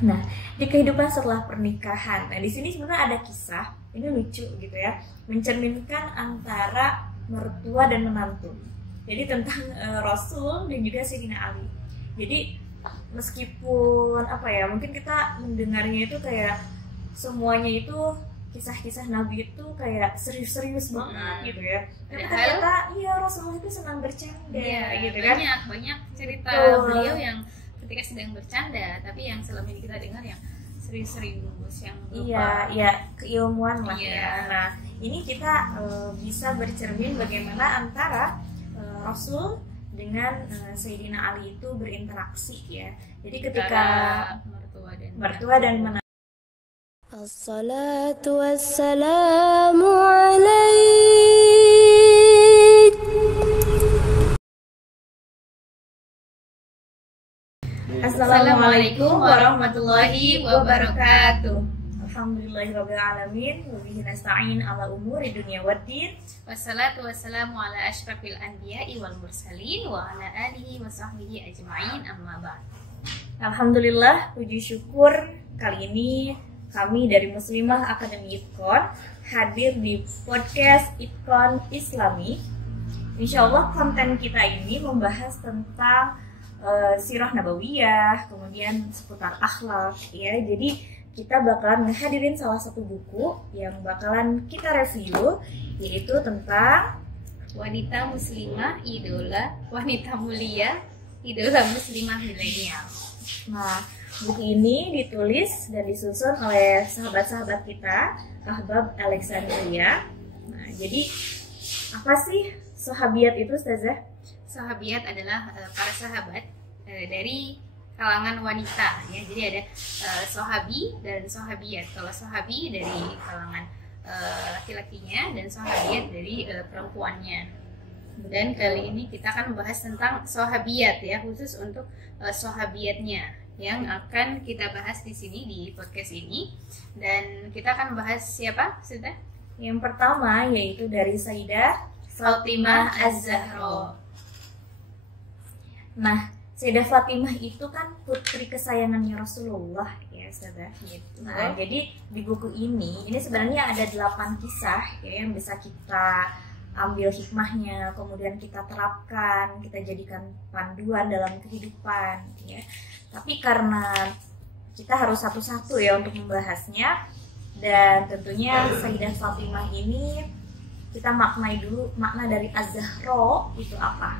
Nah, di kehidupan setelah pernikahan. Nah, di sini sebenarnya ada kisah, ini lucu gitu ya, mencerminkan antara mertua dan menantu. Jadi tentang Rasul dan juga Sayyidina Ali. Jadi meskipun apa ya, mungkin kita mendengarnya itu kayak semuanya itu kisah-kisah Nabi itu kayak serius-serius banget gitu ya. Tapi ternyata iya, Rasulullah itu senang bercanda gitu kan. Banyak cerita beliau yang ketika sedang bercanda, tapi yang selama ini kita dengar yang serius-serius, yang berupa keilmuan lah ya. Nah, ini kita bisa bercermin bagaimana antara Rasul dengan Sayyidina Ali itu berinteraksi ya. Jadi ketika mertua dan menantu. As-salatu wassalamu alaik. Assalamualaikum warahmatullahi wabarakatuh. Alhamdulillahirrabbilalamin. Wabihi nasta'in ala umuri dunia waddin. Wassalatu wassalamu ala asyrafil anbiya'i wal mursalin wa ala alihi wa sahbihi ajma'in, amma ba'd. Alhamdulillah, puji syukur kali ini kami dari Muslimah Akademi Itkon hadir di podcast Itkon Islami. Insya Allah konten kita ini membahas tentang sirah nabawiyah, kemudian seputar akhlak ya. Jadi kita bakalan ngehadirin salah satu buku yang bakalan kita review, yaitu tentang wanita muslimah idola, wanita mulia idola muslimah milenial. Nah, buku ini ditulis dan disusun oleh sahabat-sahabat kita, Ahbab Alexandria. Nah, jadi apa sih sahabiat itu, Ustazah? Sahabiat adalah para sahabat dari kalangan wanita ya. Jadi ada sahabi dan sahabiat. Kalau sahabi dari kalangan laki-lakinya dan sahabiat dari perempuannya. Dan kali ini kita akan membahas tentang sahabiat ya, khusus untuk sahabiatnya yang akan kita bahas di sini di podcast ini. Dan kita akan bahas siapa, sudah? Yang pertama yaitu dari Sayyidah Fatimah Az-Zahra. Nah, Sayyidah Fatimah itu kan putri kesayangannya Rasulullah ya, Ustazah. Nah, jadi di buku ini sebenarnya ada 8 kisah ya yang bisa kita ambil hikmahnya, kemudian kita terapkan, kita jadikan panduan dalam kehidupan ya. Tapi karena kita harus satu-satu ya untuk membahasnya, dan tentunya Sayyidah Fatimah ini kita maknai dulu makna dari Az-Zahra itu apa.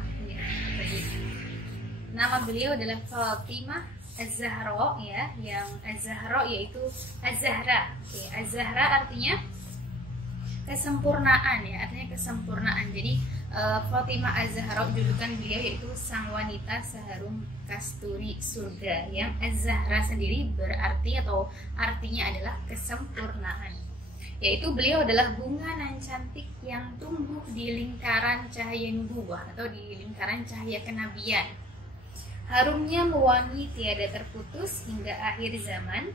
Nama beliau adalah Fatimah Az-Zahra ya, yang Az-Zahra yaitu Az-Zahra. Ya, Az-Zahra artinya kesempurnaan ya, artinya kesempurnaan. Jadi Fatimah Az-Zahra julukan beliau yaitu sang wanita seharum kasturi surga, yang Az-Zahra sendiri berarti atau artinya adalah kesempurnaan. Yaitu beliau adalah bunga nan cantik yang tumbuh di lingkaran cahaya nubuwah atau di lingkaran cahaya kenabian. Harumnya mewangi tiada terputus hingga akhir zaman.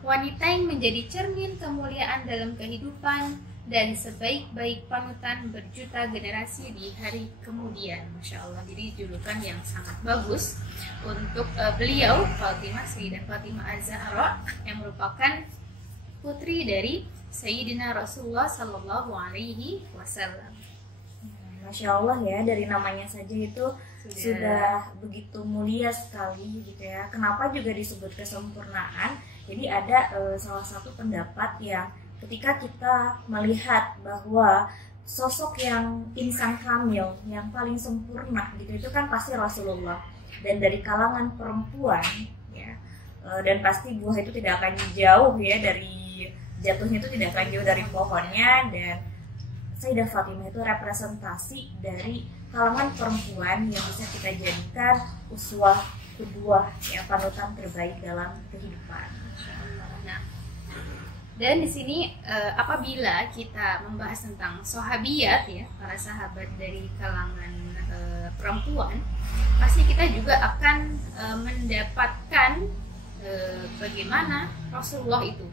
Wanita yang menjadi cermin kemuliaan dalam kehidupan dan sebaik-baik panutan berjuta generasi di hari kemudian. Masya Allah, jadi julukan yang sangat bagus untuk beliau, Fatimah, Sayyidah Fatimah Az-Zahra, yang merupakan putri dari Sayyidina Rasulullah Sallallahu Alaihi Wasallam. Masya Allah ya, dari namanya saja itu sudah begitu mulia sekali gitu ya. Kenapa juga disebut kesempurnaan? Jadi ada salah satu pendapat yang ketika kita melihat bahwa sosok yang insan kamil, yang paling sempurna gitu, itu kan pasti Rasulullah, dan dari kalangan perempuan ya, dan pasti buah itu tidak akan jauh ya dari jatuhnya, itu tidak akan jauh dari pohonnya. Dan Sayyidah Fatimah itu representasi dari kalangan perempuan yang bisa kita jadikan uswah kedua ya, panutan terbaik dalam kehidupan. Nah, dan di sini apabila kita membahas tentang sahabiat ya, para sahabat dari kalangan perempuan, pasti kita juga akan mendapatkan bagaimana Rasulullah itu.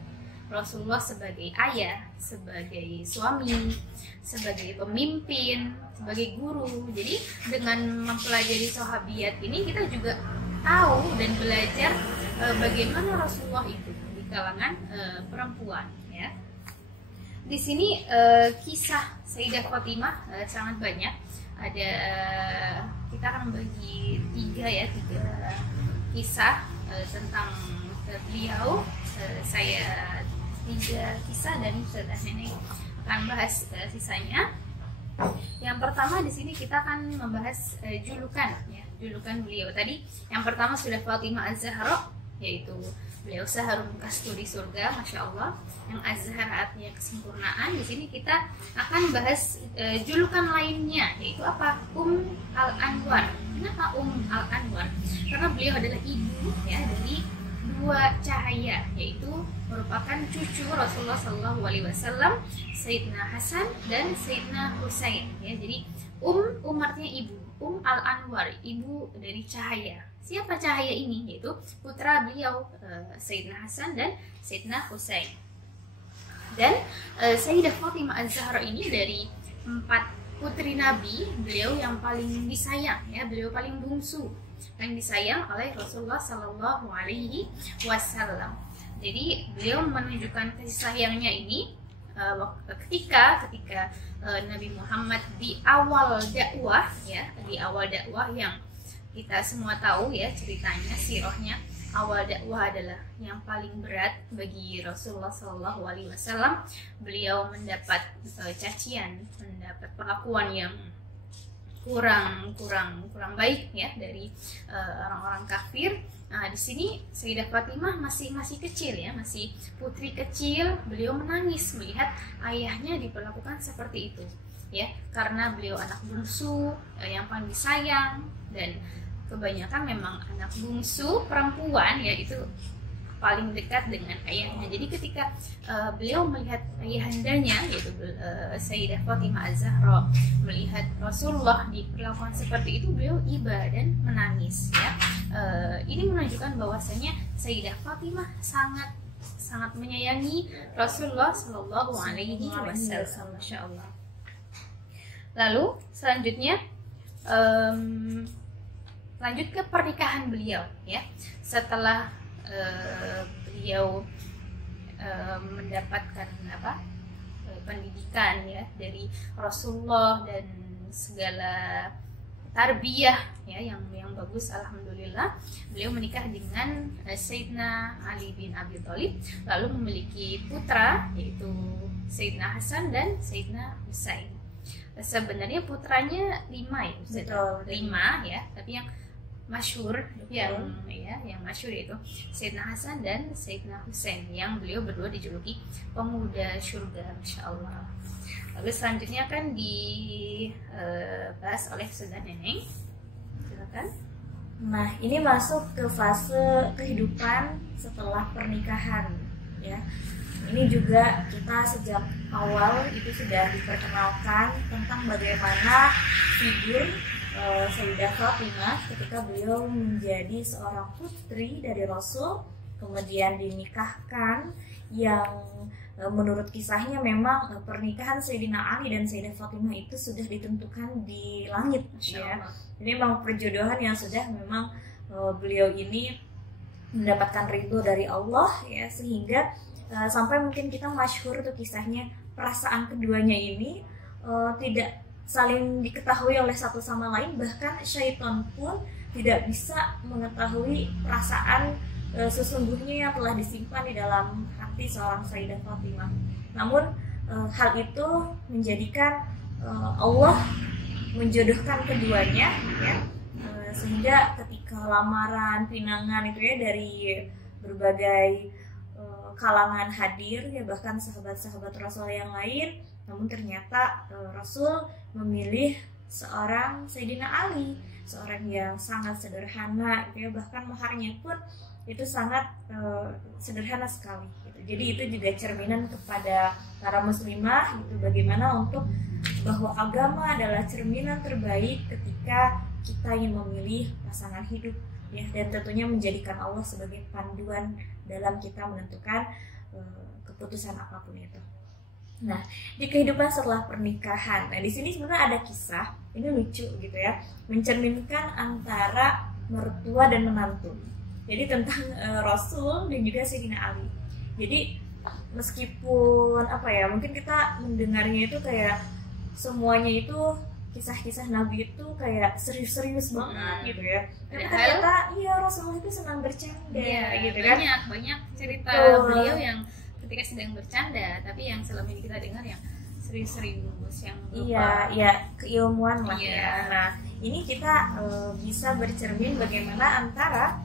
Rasulullah sebagai ayah, sebagai suami, sebagai pemimpin, sebagai guru. Jadi dengan mempelajari sahabiat ini kita juga tahu dan belajar bagaimana Rasulullah itu di kalangan perempuan ya. Di sini kisah Sayyidah Fatimah sangat banyak. Ada kita akan membagi tiga kisah tentang beliau. Saya 3 kisah dan Ustazah Neneng akan bahas sisanya. Yang pertama di sini kita akan membahas julukan beliau. Tadi yang pertama sudah Fatimah Az-Zahra, yaitu beliau seharum kasturi surga, masya Allah. Yang Az-Zahra artinya kesempurnaan. Di sini kita akan bahas julukan lainnya, yaitu apa? Al-Anwar. Kenapa Al-Anwar? Karena beliau adalah ibu ya dari 2 cahaya, yaitu merupakan cucu Rasulullah SAW, Sayyidina Hasan dan Sayyidina Husain ya. Jadi artinya ibu, Al-Anwar, ibu dari cahaya. Siapa cahaya ini? Yaitu putra beliau, Sayyidina Hasan dan Sayyidina Husain. Dan Sayyidah Fatimah Az-Zahra ini dari 4 putri Nabi, beliau yang paling disayang ya, beliau paling bungsu, yang disayang oleh Rasulullah Sallallahu Alaihi Wasallam. Jadi beliau menunjukkan kasih sayangnya ini ketika Nabi Muhammad di awal dakwah ya, yang kita semua tahu ya ceritanya, sirahnya. Awal dakwah adalah yang paling berat bagi Rasulullah Sallallahu Alaihi Wasallam. Beliau mendapat cacian, mendapat perlakuan yang kurang baik ya dari orang-orang kafir. Nah, di sini Sayyidah Fatimah masih kecil ya, masih putri kecil. Beliau menangis melihat ayahnya diperlakukan seperti itu ya, karena beliau anak bungsu yang paling disayang, dan kebanyakan memang anak bungsu perempuan ya itu paling dekat dengan ayahnya. Jadi ketika beliau melihat ayahandanya, yaitu Sayyidah Fatimah Az-Zahra, melihat Rasulullah diperlakukan seperti itu, beliau iba dan menangis ya. Ini menunjukkan bahwasanya Sayyidah Fatimah sangat menyayangi Rasulullah Shallallahu Alaihi Wasallam. Masya Allah. Lalu selanjutnya lanjut ke pernikahan beliau ya. Setelah beliau mendapatkan pendidikan ya dari Rasulullah dan segala tarbiyah ya yang bagus, alhamdulillah, beliau menikah dengan Sayyidina Ali bin Abi Thalib, lalu memiliki putra yaitu Sayyidina Hasan dan Sayyidina Husain. Sebenarnya putranya 5 ya, Betul. 5 ya, tapi yang masyhur yang masyhur yaitu Sayyidina Hasan dan Sayyidina Husain, yang beliau berdua dijuluki pemuda surga, masya Allah. Lalu selanjutnya akan dibahas oleh Ustazah Neneng. Silakan. Nah, ini masuk ke fase kehidupan setelah pernikahan ya. Ini juga kita sejak awal itu sudah diperkenalkan tentang bagaimana figur Sayyidah Fatimah ketika beliau menjadi seorang putri dari Rasul, kemudian dinikahkan, yang menurut kisahnya memang pernikahan Sayyidina Ali dan Sayyidah Fatimah itu sudah ditentukan di langit ya. Ini memang perjodohan yang sudah memang beliau ini mendapatkan ridho dari Allah ya, sehingga sampai mungkin kita masyhur tuh kisahnya, perasaan keduanya ini tidak saling diketahui oleh satu sama lain, bahkan syaitan pun tidak bisa mengetahui perasaan sesungguhnya yang telah disimpan di dalam hati seorang Sayyidah Fatimah. Namun hal itu menjadikan Allah menjodohkan keduanya ya, sehingga ketika lamaran, pinangan itu ya dari berbagai kalangan hadir ya, bahkan sahabat-sahabat Rasul yang lain, namun ternyata Rasul memilih seorang Sayyidina Ali, seorang yang sangat sederhana gitu ya, bahkan maharnya pun itu sangat sederhana sekali gitu. Jadi itu juga cerminan kepada para muslimah gitu, bagaimana untuk bahwa agama adalah cerminan terbaik ketika kita ingin memilih pasangan hidup ya, dan tentunya menjadikan Allah sebagai panduan dalam kita menentukan keputusan apapun itu. Nah, di kehidupan setelah pernikahan, nah di sini sebenarnya ada kisah, ini lucu gitu ya, mencerminkan antara mertua dan menantu. Jadi tentang Rasul dan juga Sayyidina Ali. Jadi meskipun apa ya, mungkin kita mendengarnya itu kayak semuanya itu kisah-kisah Nabi itu kayak serius-serius banget gitu ya. Tapi ternyata iya Rasulullah itu senang bercanda gitu kan. Banyak cerita beliau yang ketika sedang bercanda, tapi yang selama ini kita dengar yang serius-serius, yang iya keilmuan lah ya. Nah ini kita bisa bercermin bagaimana antara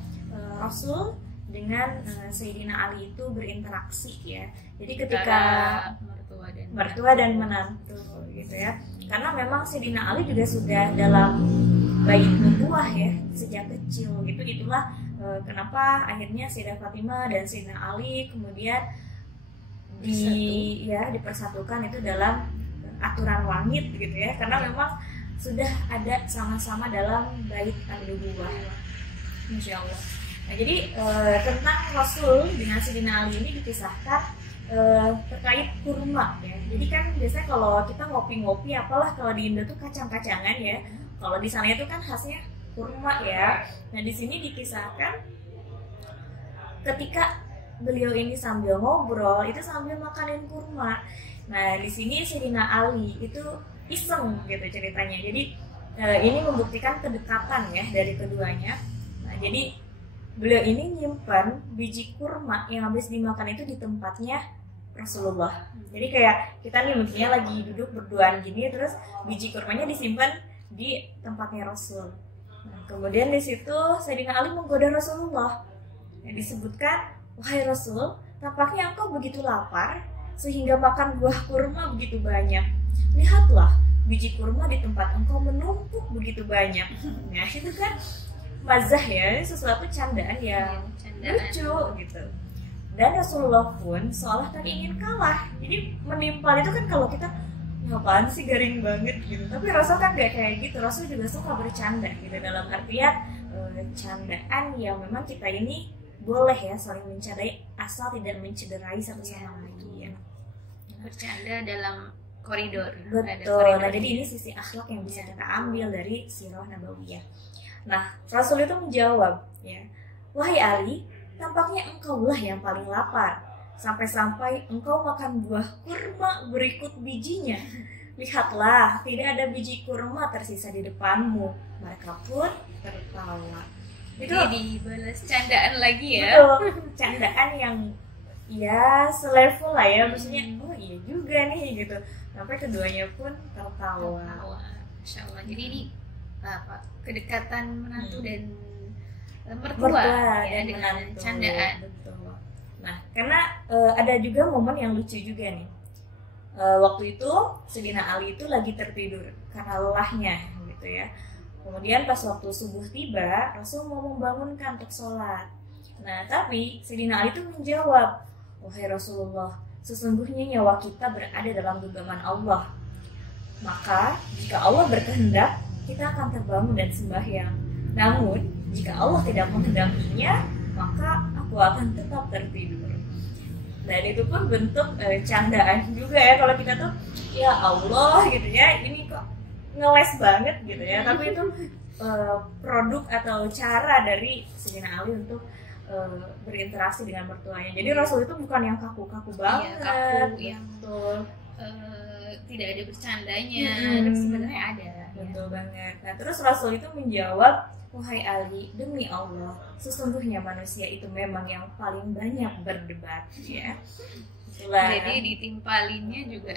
Rasul dengan Sayyidina Ali itu berinteraksi ya. Jadi ketika mertua dan menantu gitu ya. Karena memang Sayyidina Ali juga sudah dalam bait nubuwah ya sejak kecil gitu. Itulah kenapa akhirnya Sayyidah Fatimah dan Sayyidina Ali kemudian dipersatukan itu dalam aturan langit gitu ya. Karena memang sudah ada sama-sama dalam bait an-nubuwah. Masya Allah. Nah, jadi tentang Rasul dengan Sayyidina Ali ini dikisahkan terkait kurma ya. Jadi kan biasanya kalau kita ngopi-ngopi apalah kalau di Indo tuh kacang-kacangan ya. Kalau di sana itu kan khasnya kurma ya. Nah di sini dikisahkan ketika beliau ini sambil ngobrol itu sambil makanin kurma. Nah di sini Sayyidina Ali itu iseng gitu ceritanya. Jadi ini membuktikan kedekatan ya dari keduanya. Nah jadi beliau ini nyimpan biji kurma yang habis dimakan itu di tempatnya Rasulullah. Jadi kayak kita nih mungkinnya lagi duduk berduaan gini, terus biji kurmanya disimpan di tempatnya Rasul. Nah, kemudian di situ Sayyidina Ali menggoda Rasulullah. Nah, disebutkan, wahai Rasul, tampaknya engkau begitu lapar sehingga makan buah kurma begitu banyak. Lihatlah, biji kurma di tempat engkau menumpuk begitu banyak. Nah itu kan mazah ya, sesuatu candaan yang lucu gitu. Dan Rasulullah pun seolah tak ingin kalah. Jadi menimpal itu kan kalau kita ngapain sih garing banget gitu. Tapi Rasul kan gak kayak gitu. Rasul juga suka bercanda gitu. Dalam artian candaan yang memang kita ini boleh ya saling mencandai asal tidak mencederai satu sama lain ya. Bercanda dalam koridor. Betul. Nah jadi ini sisi akhlak yang bisa kita ambil dari sirah nabawiyah. Nah Rasul itu menjawab ya, wahai Ali, tampaknya engkaulah yang paling lapar, sampai-sampai engkau makan buah kurma berikut bijinya. Lihatlah, tidak ada biji kurma tersisa di depanmu. Mereka pun tertawa. Itu dibalas candaan lagi ya? Betul, candaan yang ya selevel lah ya, maksudnya oh iya juga nih gitu. Sampai keduanya pun tertawa. Masya Allah. Jadi ini apa? Kedekatan menantu dan mertua ya, dengan candaan. Betul. Nah, karena ada juga momen yang lucu juga nih. Waktu itu Sayyidina Ali itu lagi tertidur karena lelahnya gitu ya. Kemudian pas waktu subuh tiba, Rasul mau membangunkan untuk sholat. Nah, tapi Sayyidina Ali itu menjawab, wahai Rasulullah, sesungguhnya nyawa kita berada dalam genggaman Allah. Maka jika Allah berkehendak, kita akan terbangun dan sembahyang. Namun jika Allah tidak menghendakinya, maka aku akan tetap tertidur. Dan itu pun bentuk candaan juga ya, kalau kita tuh ya Allah gitu ya, ini kok ngeles banget gitu ya. Tapi itu produk atau cara dari Sayyidina Ali untuk berinteraksi dengan mertuanya. Jadi Rasul itu bukan yang kaku-kaku banget, yang betul. Tidak ada bercandanya, tapi sebenarnya ada. Betul banget. Nah terus Rasul itu menjawab, wahai Ali, demi Allah, sesungguhnya manusia itu memang yang paling banyak berdebat ya. Itulah. Jadi ditimpalinnya juga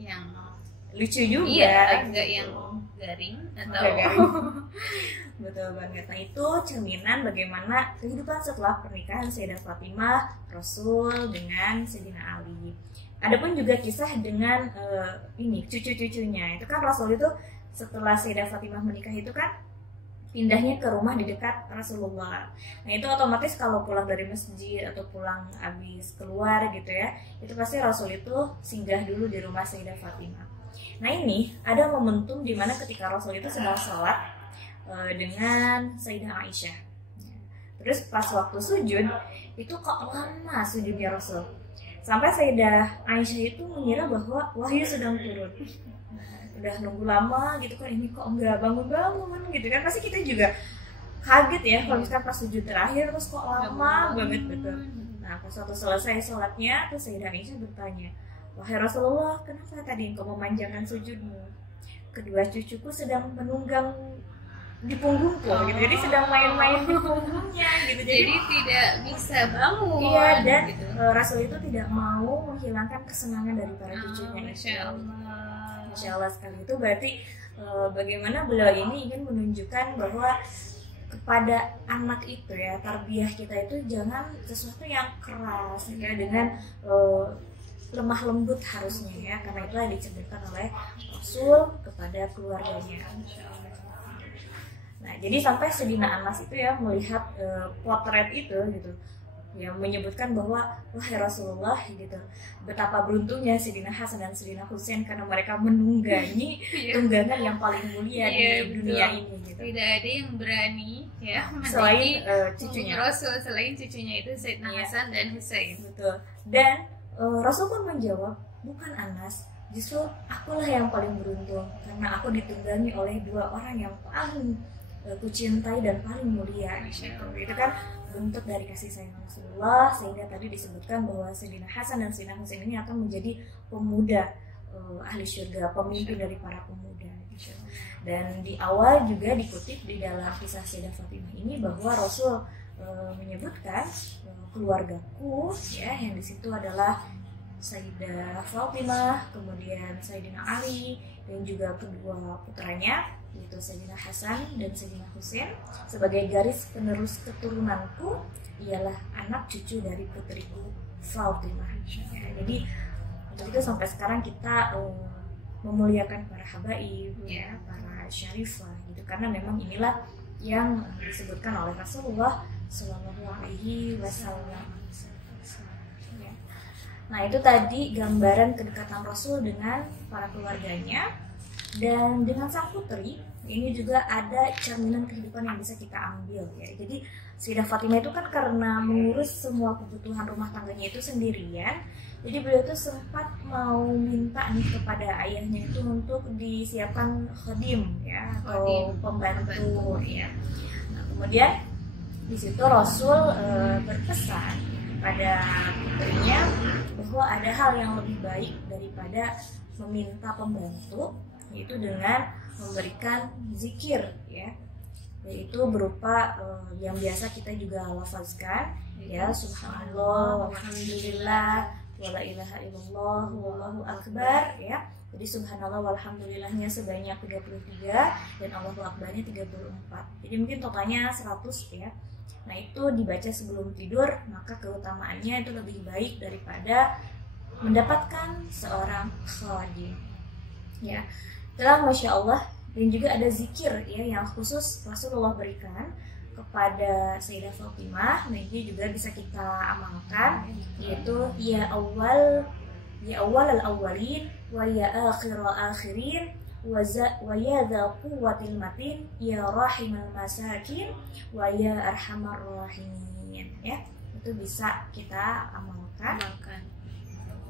yang lucu juga. Iya, agak yang garing atau betul banget. Nah itu cerminan bagaimana kehidupan setelah pernikahan Sayyidah Fatimah, Rasul dengan Sayyidina Ali. Adapun juga kisah dengan ini cucu-cucunya. Itu kan Rasul itu setelah Sayyidah Fatimah menikah itu kan pindahnya ke rumah di dekat Rasulullah. Nah itu otomatis kalau pulang dari masjid atau pulang habis keluar gitu ya, itu pasti Rasul itu singgah dulu di rumah Sayyidah Fatimah. Nah ini ada momentum di mana ketika Rasul itu sedang sholat dengan Sayyidah Aisyah. Terus pas waktu sujud itu kok lama sujudnya Rasul, sampai Sayyidah Aisyah itu mengira bahwa wahyu sedang turun. Udah nunggu lama gitu kan, ini kok nggak bangun-bangun gitu kan. Pasti kita juga kaget ya kalau misalkan pas sujud terakhir terus kok lama banget betul. Nah pas waktu selesai sholatnya terus Sayyidah Aisyah bertanya, wahai Rasulullah, kenapa tadi engkau memanjangkan sujudmu? Kedua cucuku sedang menunggang di punggungku gitu, jadi sedang main-main di punggungnya gitu, jadi tidak bisa bangun. Iya, dan gitu. Rasul itu tidak mau menghilangkan kesenangan dari para cucunya. Masya Allah sekali. Itu berarti bagaimana beliau ini ingin menunjukkan bahwa kepada anak itu ya, tarbiyah kita itu jangan sesuatu yang keras ya, dengan lemah lembut harusnya ya, karena itu yang diceritakan oleh Rasul kepada keluarganya. Nah, jadi sampai Sayyidina Anas itu ya melihat potret itu gitu, ya menyebutkan bahwa wahai Rasulullah gitu, betapa beruntungnya Sayyidina Hasan dan Sayyidina Husain karena mereka menunggangi tunggangan yang paling mulia di dunia ini gitu. Tidak ada yang berani ya selain cucunya Rasul, selain cucunya itu Sayyidina Hasan dan Husain. Betul. Dan Rasul pun menjawab, bukan Anas, justru akulah yang paling beruntung karena aku ditunggangi oleh dua orang yang paling kucintai dan paling mulia. Itu kan bentuk dari kasih sayang Rasulullah, sehingga tadi disebutkan bahwa Sayyidina Hasan dan Sayyidina Husain ini akan menjadi pemuda ahli syurga, pemimpin dari para pemuda. Dan di awal juga dikutip di dalam kisah Sayyidah Fatimah ini bahwa Rasul menyebutkan keluargaku ya, yang di situ adalah Sayyidah Fatimah, kemudian Sayyidina Ali, dan juga kedua putranya yaitu Sayyidina Hasan dan Sayyidina Husain sebagai garis penerus keturunanku, ialah anak cucu dari putriku Fatimah. Ya, jadi untuk itu sampai sekarang kita memuliakan para habaib ya, para syarifah gitu, karena memang inilah yang disebutkan oleh Rasulullah Shallallahu Alaihi Wasallam. Nah itu tadi gambaran kedekatan Rasul dengan para keluarganya. Dan dengan sang putri ini juga ada cerminan kehidupan yang bisa kita ambil ya. Jadi Sayyidah Fatimah itu kan karena mengurus semua kebutuhan rumah tangganya itu sendirian, jadi beliau itu sempat mau minta nih kepada ayahnya itu untuk disiapkan khadim ya, atau pembantu ya. Nah, kemudian di situ Rasul berpesan pada putrinya bahwa ada hal yang lebih baik daripada meminta pembantu, yaitu dengan memberikan zikir ya, yaitu berupa yang biasa kita juga lafazkan ya, subhanallah walhamdulillah wala ilaha illallah wallahu akbar ya. Jadi subhanallah walhamdulillahnya sebanyak 33 dan Allahu akbarnya 34. Jadi mungkin totalnya 100 ya. Nah itu dibaca sebelum tidur, maka keutamaannya itu lebih baik daripada mendapatkan seorang khadim ya. Telah Masya Allah. Dan juga ada zikir ya yang khusus Rasulullah berikan kepada Sayyidah Fatimah. Nah ini juga bisa kita amalkan, yaitu ya awal al-awwalin wa ya akhirul akhirin wa ya dza quwwatil matin ya rahimal masakin wa ya arhamar rahimin ya. Itu bisa kita amalkan.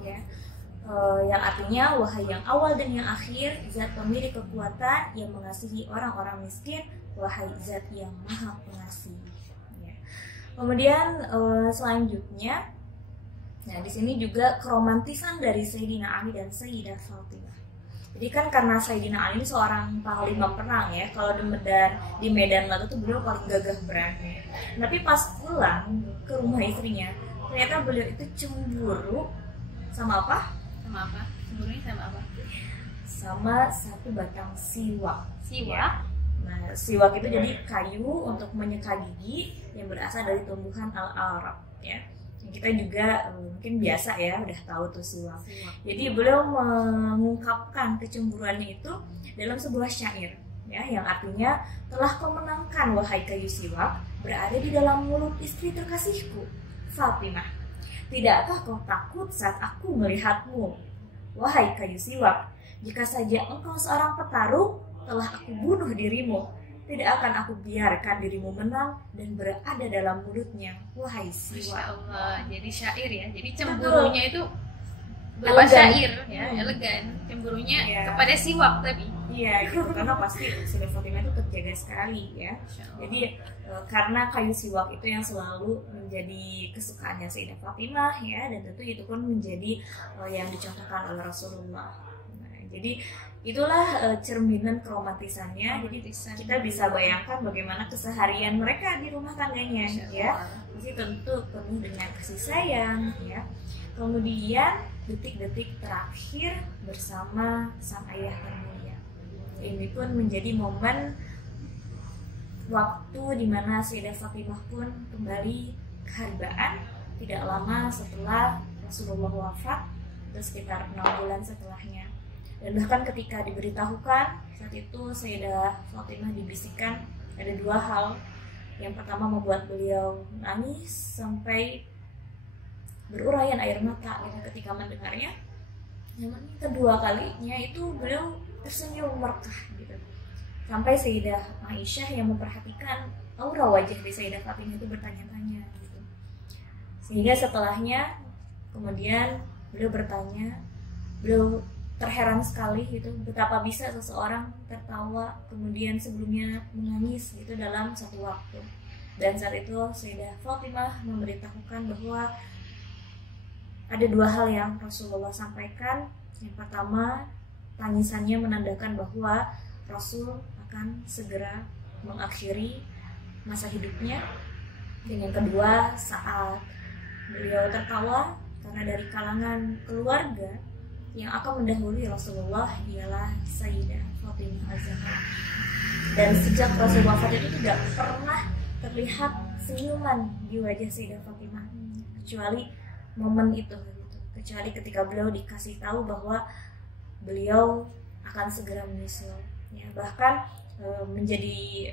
Ya. Yang artinya wahai yang awal dan yang akhir, zat pemilik kekuatan yang mengasihi orang-orang miskin, wahai zat yang maha pengasih ya. Kemudian selanjutnya, nah di sini juga keromantisan dari Sayyidina Ali dan Sayyidah Fatimah. Jadi kan karena Sayyidina Ali ini seorang panglima perang ya, kalau di medan lalu tuh beliau paling gagah berani. Tapi pas pulang ke rumah istrinya, ternyata beliau itu cemburu sama apa? Cemburunya sama apa? Sama satu batang siwak. Siwak? Nah, siwak itu jadi kayu untuk menyeka gigi yang berasal dari tumbuhan al-arab ya. Yang kita juga mungkin biasa ya udah tahu tuh siwak. Jadi beliau mengungkapkan kecemburuannya itu dalam sebuah syair ya, yang artinya telah kau menangkan wahai kayu siwak berada di dalam mulut istri terkasihku Fatimah. Tidakkah kau takut saat aku melihatmu, wahai kayu siwak? Jika saja engkau seorang petarung, telah aku bunuh dirimu. Tidak akan aku biarkan dirimu menang dan berada dalam mulutnya, wahai siwak. Masya Allah, jadi syair ya. Jadi cemburunya itu apa syair ya, elegan. Cemburunya kepada siwak tapi. Iya gitu, karena pasti Sayyidah Fatimah itu terjaga sekali ya. Jadi karena kayu siwak itu yang selalu menjadi kesukaannya Sayyidah Fatimah ya, dan tentu itu pun menjadi yang dicontohkan oleh Rasulullah. Nah, jadi itulah cerminan keromantisannya. Jadi kita bisa bayangkan bagaimana keseharian mereka di rumah tangganya ya. Jadi tentu penuh dengan kasih sayang ya. Kemudian detik-detik terakhir bersama sang ayah termulia. Ini pun menjadi momen waktu di mana Sayyidah Fatimah pun kembali keharibaan tidak lama setelah Rasulullah wafat, itu sekitar 6 bulan setelahnya. Dan bahkan ketika diberitahukan saat itu Sayyidah Fatimah dibisikkan ada 2 hal. Yang pertama membuat beliau nangis sampai berurayan air mata ketika mendengarnya. Yang kedua kalinya itu beliau tersenyum merkah gitu. Sampai Sayyidah Aisyah yang memperhatikan aura wajah di Sayyidah Fatimah itu bertanya-tanya gitu. Sehingga setelahnya kemudian beliau bertanya, beliau terheran sekali gitu, betapa bisa seseorang tertawa kemudian sebelumnya menangis gitu dalam satu waktu. Dan saat itu Sayyidah Fatimah memberitahukan bahwa ada 2 hal yang Rasulullah sampaikan. Yang pertama, tangisannya menandakan bahwa Rasul akan segera mengakhiri masa hidupnya. Dan yang kedua, saat beliau tertawa karena dari kalangan keluarga yang akan mendahului Rasulullah ialah Sayyidah Fatimah Az-Zahra. Dan sejak Rasul wafat itu tidak pernah terlihat senyuman di wajah Sayyidah Fatimah kecuali momen itu gitu. Kecuali ketika beliau dikasih tahu bahwa beliau akan segera menyusul ya. Bahkan menjadi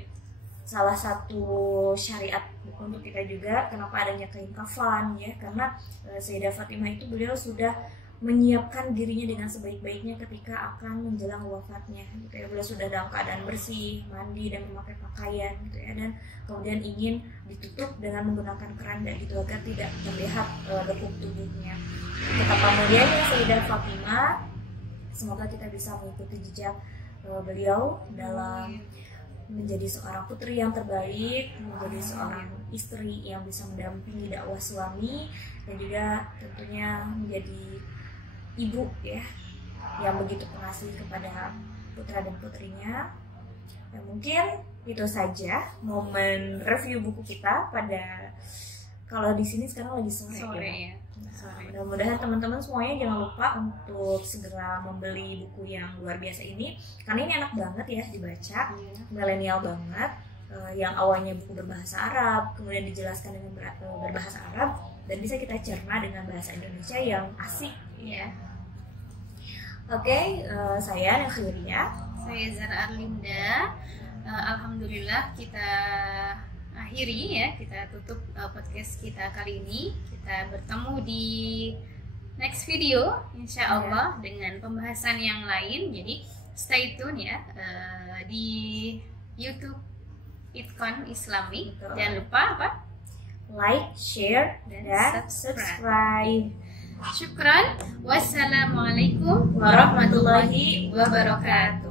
salah satu syariat untuk kita juga kenapa adanya kain kafan ya, karena Sayyidah Fatimah itu beliau sudah menyiapkan dirinya dengan sebaik-baiknya ketika akan menjelang wafatnya gitu ya. Beliau sudah dalam keadaan bersih, mandi dan memakai pakaian gitu ya, dan kemudian ingin ditutup dengan menggunakan keranda gitu agar tidak terlihat lekuk tubuhnya. Betapa mulianya Sayyidah Fatimah, semoga kita bisa mengikuti jejak beliau dalam menjadi seorang putri yang terbaik, menjadi seorang istri yang bisa mendampingi dakwah suami, dan juga tentunya menjadi ibu ya yang begitu pengasih kepada putra dan putrinya. Dan mungkin itu saja momen review buku kita pada, kalau di sini sekarang lagi sore ya. Nah, mudah-mudahan teman-teman semuanya jangan lupa untuk segera membeli buku yang luar biasa ini, karena ini enak banget ya dibaca, milenial banget, yang awalnya buku berbahasa Arab kemudian dijelaskan dengan berbahasa Arab dan bisa kita cerna dengan bahasa Indonesia yang asik ya. Oke, saya Khairia. Saya Zara Arlinda. Alhamdulillah kita akhiri ya, kita tutup podcast kita kali ini. Kita bertemu di next video insya Allah dengan pembahasan yang lain. Jadi stay tune ya di YouTube Itkon Islami. Jangan lupa apa? Like, share, dan subscribe. Syukran. Wassalamualaikum warahmatullahi wabarakatuh.